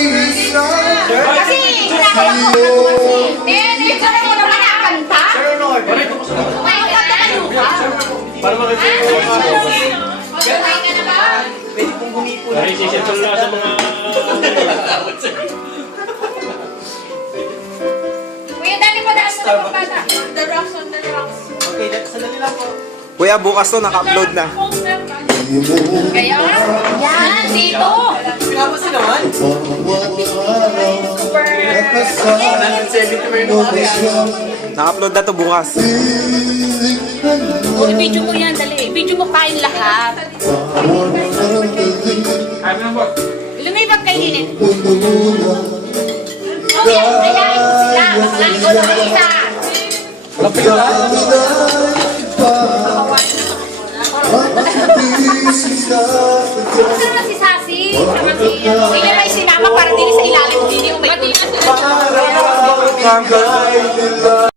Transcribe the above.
Kasi, kinakalang ko na ito kasi. Ito na mo naman nakakanta. May kanta ka luka. Para makikita ko ako. Magkakay ka na ba? Pwede pong humipon. Ay, sisipol na sa mga... Kuya, dali mo daan mo na pagbata. On the rocks, on the rocks. Okay, sandali lang po. Kuya, bukas to, naka-upload na. Kaya, yan, dito. Pinapasin naman. Super. 170 may Naka-upload na to bukas. O, i-video mo yan, dali. I-video mo kain lahat. Lumipat kay Lilith. O, yan, ayayin mo sila. Bakalang ikaw lang ang isa. Gusto na si Sassy. Ilan ay sinama para din sa ilalim. Hindi ko may... Hanggang